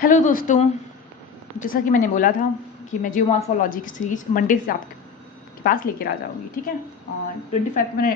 Hello दोस्तों, जैसा कि मैंने बोला था कि मैं जियोमॉर्फोलॉजी की सीरीज मंडे से आपके पास लेकर आ जाऊंगी। ठीक है, 25 को मैंने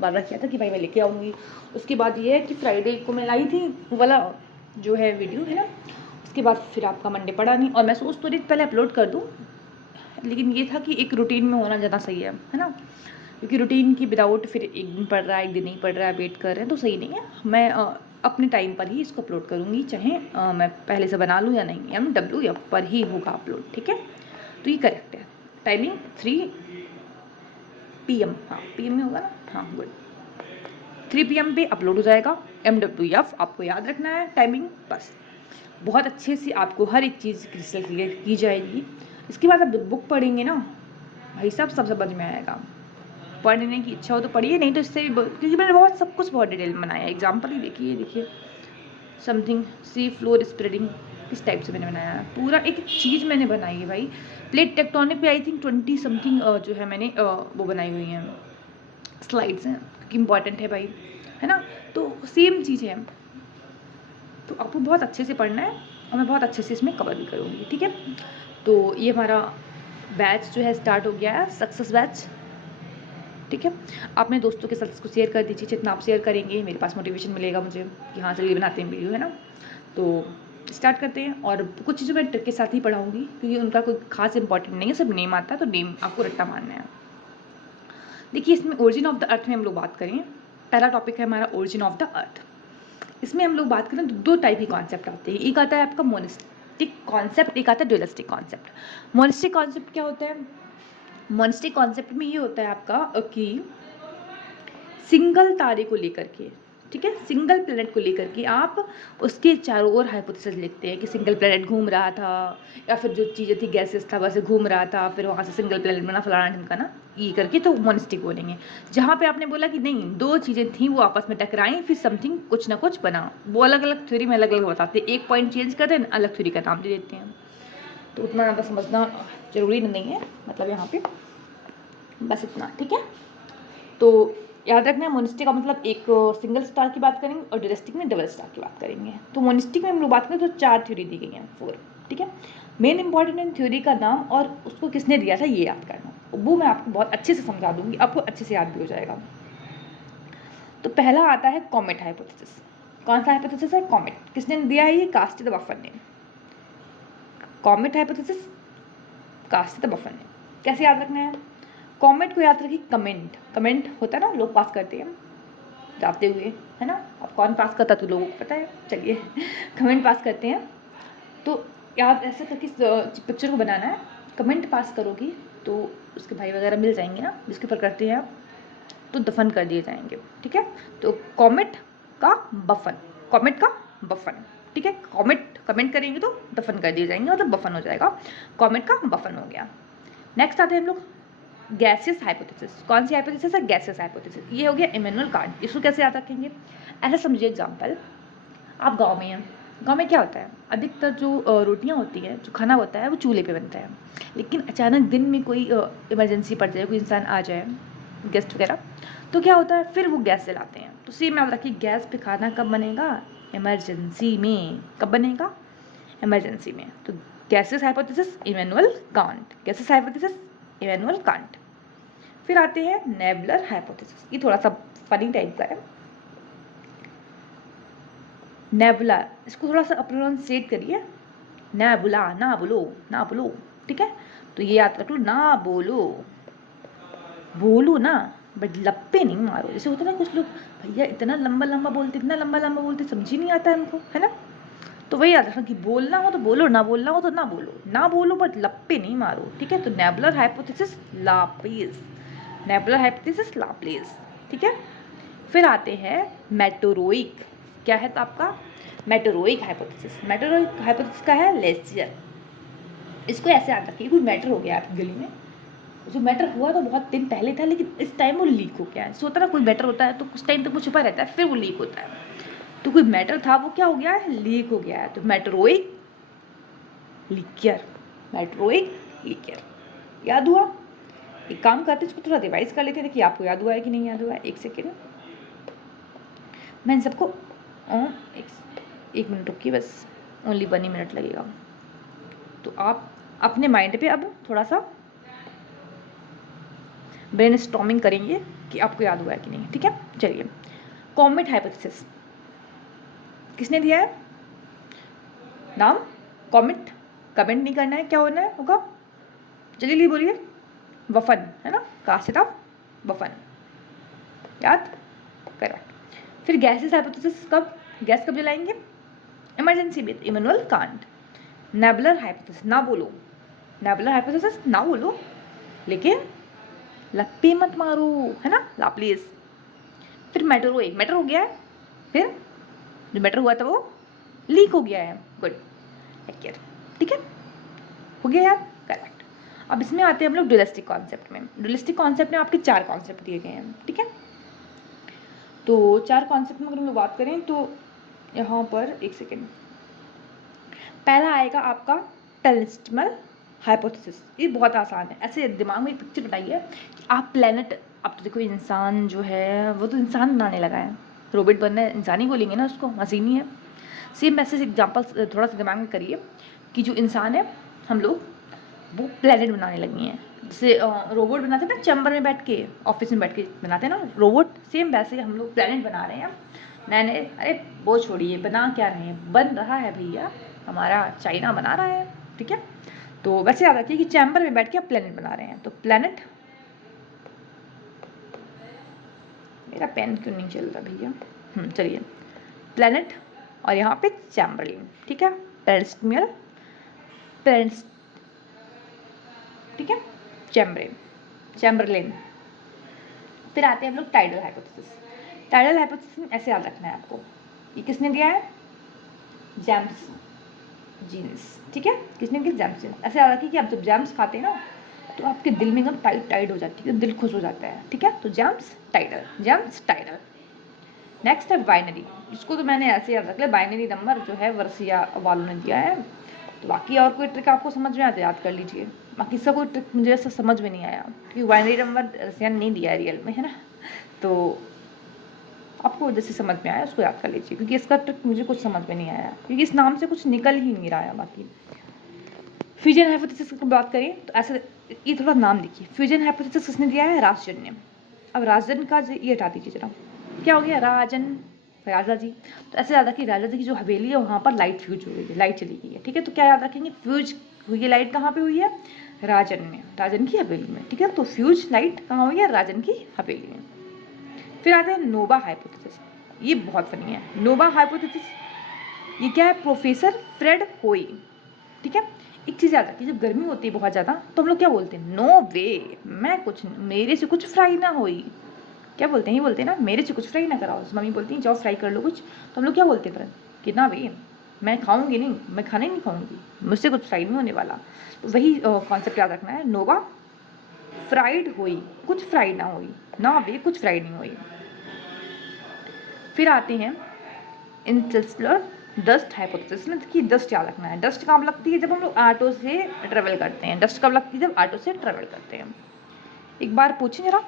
वादा किया था कि भाई मैं लेके आऊँगी। उसके बाद ये है कि फ्राइडे को मैं लाई थी वो वाला जो है वीडियो है ना, उसके बाद फिर आपका मंडे पड़ा नहीं और मैं सोच तो रही थी पहले अपलोड कर दूँ, लेकिन ये था कि एक रूटीन में होना ज़्यादा सही है ना, क्योंकि रूटीन की विदाउट फिर एक दिन पढ़ रहा है एक दिन नहीं पढ़ रहा है वेट कर रहे हैं तो सही नहीं है। मैं अपने टाइम पर ही इसको अपलोड करूँगी, चाहे मैं पहले से बना लूँ या नहीं, MW पर ही होगा अपलोड। ठीक है, तो ये करेक्ट है। टाइमिंग 3 PM, हाँ PM में होगा ना, हाँ गुड, 3 PM पे अपलोड हो जाएगा। MWF आपको याद रखना है टाइमिंग, बस बहुत अच्छे से आपको हर एक चीज़ क्रिस्टल क्लियर की जाएगी। इसके बाद आप बुक पढ़ेंगे ना भाई साहब, सब समझ में आएगा। पढ़ने की इच्छा हो तो पढ़िए, नहीं तो इससे भी क्योंकि मैंने बहुत सब कुछ बहुत डिटेल में बनाया है। एग्जाम्पल ही देखिए समथिंग सी फ्लोर स्प्रेडिंग किस टाइप से मैंने बनाया है, पूरा एक चीज़ मैंने बनाई है भाई। प्लेट टेक्टोनिक पे आई थिंक 20 समथिंग जो है मैंने वो बनाई हुई हैं स्लाइड्स हैं, क्योंकि इंपॉर्टेंट है भाई, है ना। तो सेम चीज़ है, तो आपको बहुत अच्छे से पढ़ना है और मैं बहुत अच्छे से इसमें कवर भी करूँगी। ठीक है, तो ये हमारा बैच जो है स्टार्ट हो गया है, सक्सेस बैच। ठीक है, आप अपने दोस्तों के साथ इसको शेयर कर दीजिए, जितना आप शेयर करेंगे मेरे पास मोटिवेशन मिलेगा मुझे कि हाँ चलिए बनाते हैं वीडियो, है ना। तो स्टार्ट करते हैं, और कुछ चीज़ें मैं ट्रिक के साथ ही पढ़ाऊँगी क्योंकि उनका कोई खास इंपॉर्टेंट नहीं है, सब नेम आता है तो नेम आपको रट्टा मारना है। देखिए, इसमें ओरिजिन ऑफ द अर्थ में हम लोग बात करें, पहला टॉपिक है हमारा ओरिजिन ऑफ द अर्थ। इसमें हम लोग बात करें तो दो टाइप के कॉन्सेप्ट आते हैं, एक आता है आपका मोनिस्टिक कॉन्सेप्ट, एक आता है ड्यूलिस्टिक कॉन्सेप्ट। मोनिस्टिक कॉन्सेप्ट क्या होता है? मोनिस्टिक कॉन्सेप्ट में ये होता है आपका कि सिंगल तारे को लेकर के, ठीक है, सिंगल प्लेनेट को लेकर के आप उसके चारों ओर हाइपोथेसिस लिखते हैं कि सिंगल प्लेनेट घूम रहा था, या फिर जो चीज़ें थी गैसेस था वैसे घूम रहा था, फिर वहाँ से सिंगल प्लेनेट बना फलाना ढिमकाना, ये करके तो मोनिस्टिक बोलेंगे। जहाँ पे आपने बोला कि नहीं दो चीज़ें थी वो आपस में टकराई फिर समथिंग कुछ ना कुछ बना, वो अलग अलग थ्योरी में अलग अलग बताते हैं, एक पॉइंट चेंज करते हैं अलग थ्योरी का नाम दे देते हैं। तो उतना ज़्यादा समझना जरूरी नहीं है, मतलब यहाँ पे बस इतना। ठीक है, तो याद रखना है मोनिस्टिक का मतलब एक सिंगल स्टार की बात करेंगे और ड्यूलिस्टिक में डबल स्टार की बात करेंगे। तो मोनिस्टिक में हम लोग बात करें तो 4 थ्योरी दी गई हैं, 4। ठीक है, मेन इंपॉर्टेंट थ्योरी का नाम और उसको किसने दिया था ये याद करना, वो मैं आपको बहुत अच्छे से समझा दूंगी, आपको अच्छे से याद भी हो जाएगा। तो पहला आता है कॉमेट हाइपोथेसिस। कौन सा हाइपोथेसिस है? कॉमेट। किसने दिया है ये? कास्टी द बफर ने। कॉमेट हाइपोथेसिस कास्टी द बफर ने। कैसे याद रखना है? कॉमेट को याद रखिए कमेंट, कमेंट होता है ना, लोग पास करते हैं जाते हुए, है ना। अब कौन पास करता तो लोगों को पता है, चलिए कमेंट पास करते हैं। तो याद ऐसे करके पिक्चर को बनाना है, कमेंट पास करोगी तो उसके भाई वगैरह मिल जाएंगे ना जिसके ऊपर करते हैं आप, तो दफन कर दिए जाएंगे। ठीक है, तो कॉमेट का बफन, कॉमेट का बफन। ठीक है, कॉमेट कमेंट करेंगे तो दफन कर दिए जाएंगे, मतलब बफन हो जाएगा, कॉमेट का बफन हो गया। नेक्स्ट आते हैं हम लोग गैसियस हाइपोथेसिस। कौन सी हाइपोथेसिस है? Gaseous hypothesis. ये हो गया इमैनुअल कांट। इसको कैसे याद रखेंगे? ऐसा समझिए, एग्जांपल, आप गांव में हैं, गांव में क्या होता है, अधिकतर जो रोटियां होती हैं, जो खाना होता है वो चूल्हे पे बनता है, लेकिन अचानक दिन में कोई इमरजेंसी पड़ जाए, कोई इंसान आ जाए, गेस्ट वगैरह, तो क्या होता है फिर वो गैस जलाते हैं। तो सेम याद रखिए, गैस पे खाना कब बनेगा? इमरजेंसी में। कब बनेगा? इमरजेंसी में। तो gaseous hypothesis Immanuel Kant, gaseous hypothesis Immanuel Kant. फिर आते हैं नेबुलर हाइपोथेसिस। ये थोड़ा सा फनी टाइप का है, नेबुला, इसको थोड़ा सा प्रोनाउंसिएट करिए, नेबुला, ना बोलो, ना बोलो। ठीक है, तो ये याद रख लो, ना बोलो, बोलो ना बट लप्पे नहीं मारो। जैसे होता है ना कुछ लोग, भैया इतना लंबा लंबा बोलते, इतना लंबा लंबा बोलते, समझ ही नहीं आता है हमको, है ना। तो वही याद रखना कि बोलना हो तो बोलो, ना बोलना हो तो ना बोलो, ना बोलो बट लप्पे नहीं मारो। ठीक है, तो नेबुलर हाइपोथेसिस लाप्लीज, नेबुलर हाइपोथेसिस लाप्लीज। ठीक है, फिर आते हैं मेटोरोइक। क्या है तो आपका मेटोरोइक हाइपोथेसिस। मेटोरोइक हाइपोथेसिस का है लेसियर। इसको ऐसे याद रखिए, कोई मैटर हो गया आपकी गली में, जो मैटर हुआ तो बहुत दिन पहले था लेकिन इस टाइम वो लीक हो गया है। सोता ना कोई मैटर होता है तो कुछ टाइम तक वो छुपा रहता है, फिर वो लीक होता है, तो कोई मैटर था वो क्या हो गया है? लीक हो गया है। तो मेटोरोइक लीकियर, मेटोरोइक लीकियर। याद हुआ? एक काम करते इसको थोड़ा रिवाइज कर लेते, देखिए आपको याद हुआ है कि नहीं याद हुआ है। एक सेकेंड, मैं इन सबको एक मिनट रुकिए बस। ओनली 1 ही मिनट लगेगा। तो आप अपने माइंड पे अब थोड़ा सा ब्रेन स्टॉर्मिंग करेंगे कि आपको याद हुआ है कि नहीं। ठीक है, चलिए। कॉमेट हाइपोथेसिस किसने दिया है नाम? कॉमेट, कमेंट नहीं करना है, क्या होना है होगा, चलिए बोलिए। वफन, है ना, कहाँ से था? वफन, याद करो। फिर गैसेस हाइपोथेसिस कब, गैस कब जलाएंगे? Emergency with Immanuel Kant. Nebular hypothesis ना बोलो, नेबुलर हाइपोथेसिस ना बोलो, लेकिन लप्पे मत मारो, है ना, लाप्लीज। फिर मैटर हुए, मैटर हो गया है, फिर जो मैटर हुआ था वो लीक हो गया है। गुड, ठीक है, हो गया यार, करेक्ट। अब इसमें आते हैं हम लोग ड्यूलिस्टिक कॉन्सेप्ट में। ड्यूलिस्टिक कॉन्सेप्ट में आपके 4 कॉन्सेप्ट दिए गए हैं। ठीक है, तो 4 कॉन्सेप्ट में अगर हम लोग बात करें तो यहाँ पर एक सेकेंड, पहला आएगा आपका टेलिस्टिमल हाइपोथेसिस। ये बहुत आसान है, ऐसे दिमाग में पिक्चर बनाइए कि आप प्लेनेट, अब तो देखो इंसान जो है वो तो इंसान बनाने लगा है, रोबोट बनना है, इंसान ही बोलेंगे ना उसको, मशीन ही है। सेम ऐसे एग्जाम्पल थोड़ा सा दिमाग में करिए कि जो इंसान है, हम लोग वो प्लेनेट बनाने लगी हैं। जैसे रोबोट बनाते हैं ना चैम्बर में बैठ के, ऑफिस में बैठ के बनाते हैं ना रोबोट, सेम वैसे हम लोग प्लेनेट बना रहे हैं नए नए। अरे वो छोड़िए, बना क्या रहे हैं, बन रहा है भैया, हमारा चाइना बना रहा है। ठीक है, तो वैसे याद रखिए कि चैम्बर में बैठ के आप प्लेनेट बना रहे हैं। तो प्लेनेट, मेरा पेन क्यों नहीं चल रहा भैया, चलिए, प्लेनेट और यहाँ पे चैम्बरलिन। ठीक है, पेरिस्टमियल, पेरिस, ठीक है, चैम्बरलिन। फिर आते हैं हम लोग टाइडल हाइपोथेसिस। टाइडल हाइपोथेसिस ऐसे याद रखना है आपको, ये किसने दिया है? James genus. ठीक है, किसने दिया? James genus. ऐसे याद रखिए कि आप जब जेम्स खाते हैं ना तो आपके दिल में एकदम टाइट टाइट हो जाती है, दिल खुश हो जाता है। ठीक है, तो James tidal, James tidal. Next है बाइनरी, इसको तो मैंने ऐसे याद रख लिया, बाइनरी नंबर जो है वर्षिया वालों ने दिया है। तो बाकी और कोई ट्रिक आपको समझ में आया तो याद कर लीजिए, बाकी इसका कोई ट्रिक मुझे ऐसा समझ में नहीं आया, क्योंकि बाइनरी नंबर रसिया ने नहीं दिया है रियल में, है ना। तो आपको जैसे समझ में आया उसको याद कर लीजिए, क्योंकि इसका ट्रिक मुझे कुछ समझ में नहीं आया, क्योंकि इस नाम से कुछ निकल ही नहीं रहा है। बाकी फ्यूजन हाइपोथेसिस की बात करें तो ऐसे, ये थोड़ा नाम देखिए, फ्यूजन हाइपोथेसिस किसने दिया है? राजन। अब राजन का ये हटा दीजिए जरा, क्या हो गया? राजन, राजा जी। तो ऐसे याद रखिए राजा जी की जो हवेली है वहाँ पर लाइट फ्यूज हो गई है, लाइट चली गई है। ठीक है, तो क्या याद रखेंगे? फ्यूज हुई है लाइट, कहाँ पे हुई है? राजन में, राजन की हवेली में। ठीक है, तो फ्यूज लाइट कहाँ हुई है? राजन की हवेली में। फिर आते हैं नोवा हाइपोथेसिस, ये बहुत फनी है। नोवा हाइपोथेसिस ये क्या है? प्रोफेसर फ्रेड होई। ठीक है, एक चीज़ याद रखिए, जब गर्मी होती है बहुत ज़्यादा तो हम लोग क्या बोलते हैं? नो वे, मैं कुछ, मेरे से कुछ फ्राई ना होई। क्या बोलते हैं? ये बोलते हैं ना, मेरे से कुछ फ्राई ना कराओ। मम्मी बोलती हैं जाओ फ्राई कर लो कुछ, तो हम लोग क्या बोलते हैं फिर? कि ना भाई, मैं खाऊंगी नहीं, मैं खाना ही नहीं खाऊंगी, मुझसे कुछ फ्राई नहीं होने वाला। तो वही कॉन्सेप्ट याद रखना है, नोवा फ्राइड हुई, कुछ फ्राई ना हुई, ना भी कुछ फ्राई नहीं हुई। फिर आते हैं इंटरस्टेलर डस्ट हाइपोथेसिस में। देखिए डस्ट याद रखना है, डस्ट कब लगती है? जब हम लोग ऑटो से ट्रेवल करते हैं। डस्ट कब लगती है? जब ऑटो से ट्रेवल करते हैं। एक बार पूछें जरा,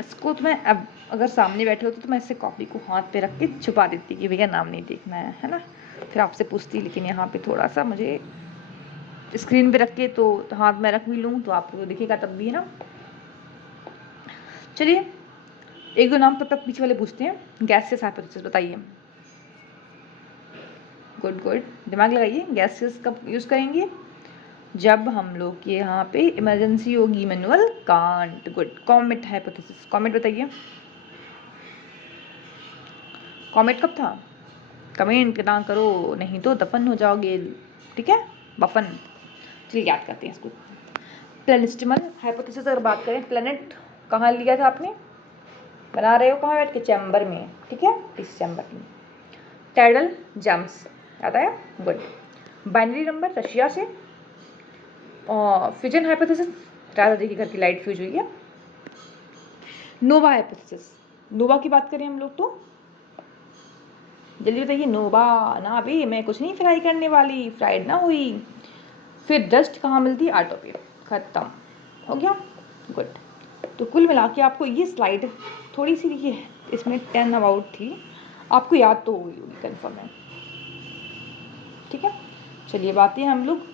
इसको तो मैं अब अगर सामने बैठे होते तो मैं इससे कॉपी को हाथ पे रख के छुपा देती कि भैया नाम नहीं देखना है ना, फिर आपसे पूछती। लेकिन यहाँ पे थोड़ा सा मुझे स्क्रीन पे रख के तो हाथ में रख भी लूँ तो आपको दिखेगा तब भी, है ना। चलिए एक दो नाम तब तक पीछे वाले पूछते हैं। गैसियस हाइपोथेसिस बताइए। गुड गुड, दिमाग लगाइए। गैसेस कब यूज़ करेंगे? जब हम लोग के यहाँ पे इमरजेंसी होगी। Manual can't. Good. Comet hypothesis, comet बताइए, कॉमेट कब था? कमेंट ना करो नहीं तो दफन हो जाओगे। ठीक है, बफन। चलिए याद करते हैं इसको। प्लेनेस्टिमल हाइपोथेसिस अगर बात करें, प्लेनेट कहाँ लिया था आपने? बना रहे हो कहाँ बैठ के? चैम्बर में। ठीक है, इस चैम्बर में। टाइडल जम्प्स, याद आया? गुड। बाइनरी नंबर रशिया से। और फ्यूजन हाइपोथेसिस, राजा जी के घर की लाइट फ्यूज हुई है। नोवा हाइपोथेसिस, नोवा की बात करें हम लोग तो जल्दी बताइए। नोवा, ना भी मैं कुछ नहीं फ्राई करने वाली, फ्राइड ना हुई। फिर डस्ट कहाँ मिलती है? ऑटो पे। खत्म हो गया। गुड। तो कुल मिला के आपको ये स्लाइड थोड़ी सी, देखिए इसमें 10 अबाउट थी, आपको याद तो होगी कन्फर्म है। ठीक है, चलिए अब आते हैं हम लोग